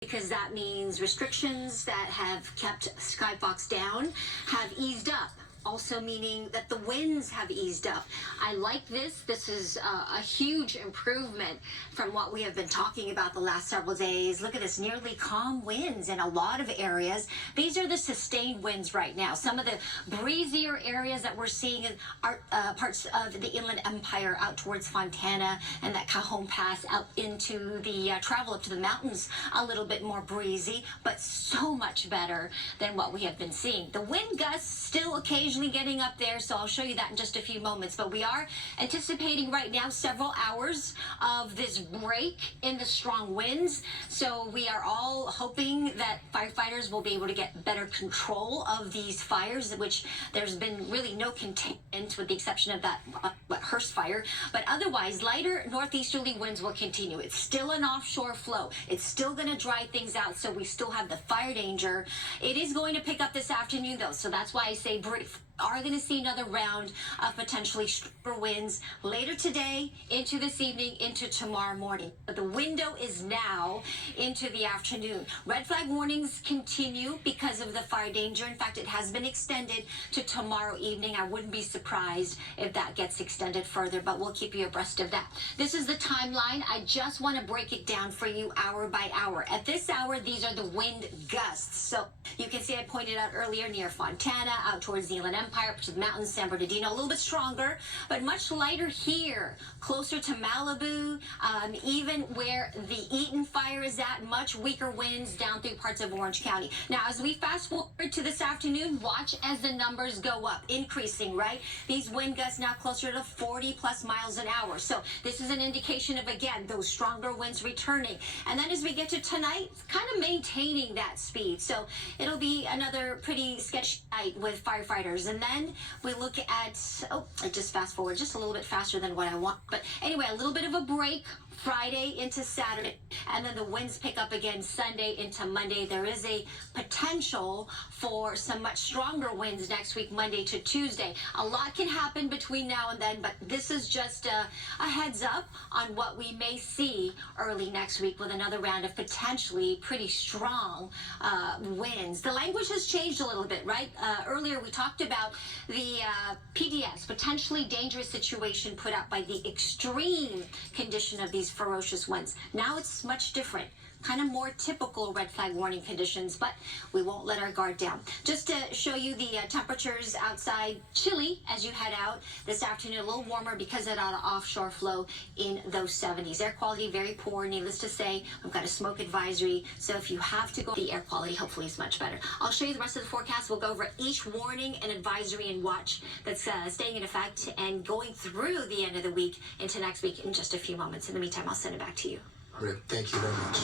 because that means restrictions that have kept skyfox down have eased up. Also meaning that the winds have eased up. I like this. This is a huge improvement from what we have been talking about the last several days. Look at this, nearly calm winds in a lot of areas. These are the sustained winds right now. Some of the breezier areas that we're seeing are parts of the Inland Empire out towards Fontana and that Cajon Pass out into the travel up to the mountains, a little bit more breezy, but so much better than what we have been seeing. The wind gusts still occasionally getting up there, so I'll show you that in just a few moments. But we are anticipating right now several hours of this break in the strong winds. So we are all hoping that firefighters will be able to get better control of these fires, which there's been really no containment with the exception of that Hearst fire. But otherwise, lighter northeasterly winds will continue. It's still an offshore flow. It's still going to dry things out, so we still have the fire danger. It is going to pick up this afternoon, though, so that's why I say brief. Are going to see another round of potentially stronger winds later today, into this evening, into tomorrow morning. But the window is now into the afternoon. Red flag warnings continue because of the fire danger. In fact, it has been extended to tomorrow evening. I wouldn't be surprised if that gets extended further, but we'll keep you abreast of that. This is the timeline. I just want to break it down for you hour by hour. At this hour, these are the wind gusts. So you can see I pointed out earlier near Fontana, out towards the Inland Empire, up to the mountains, San Bernardino, a little bit stronger, but much lighter here, closer to Malibu, even where the Eaton fire is at, much weaker winds down through parts of Orange County. Now, as we fast forward to this afternoon, watch as the numbers go up, increasing, right? These wind gusts now closer to 40 plus miles an hour. So this is an indication of, again, those stronger winds returning. And then as we get to tonight, kind of maintaining that speed. So it'll be another pretty sketchy night with firefighters. And then we look at, I just fast forward just a little bit faster than what I want. But anyway, a little bit of a break Friday into Saturday, and then the winds pick up again Sunday into Monday. There is a potential for some much stronger winds next week, Monday to Tuesday. A lot can happen between now and then, but this is just a heads up on what we may see early next week with another round of potentially pretty strong winds. The language has changed a little bit, right? Earlier we talked about the PDS, potentially dangerous situation, put out by the extreme condition of these ferocious winds. Now it's much different, kind of more typical red flag warning conditions, but we won't let our guard down. Just to show you the temperatures outside, chilly as you head out this afternoon, a little warmer because of that offshore flow in those 70s. Air quality very poor, needless to say. We've got a smoke advisory, so if you have to go, the air quality hopefully is much better. I'll show you the rest of the forecast. We'll go over each warning and advisory and watch that's staying in effect and going through the end of the week into next week in just a few moments. In the meantime, I'll send it back to you. All right, thank you very much.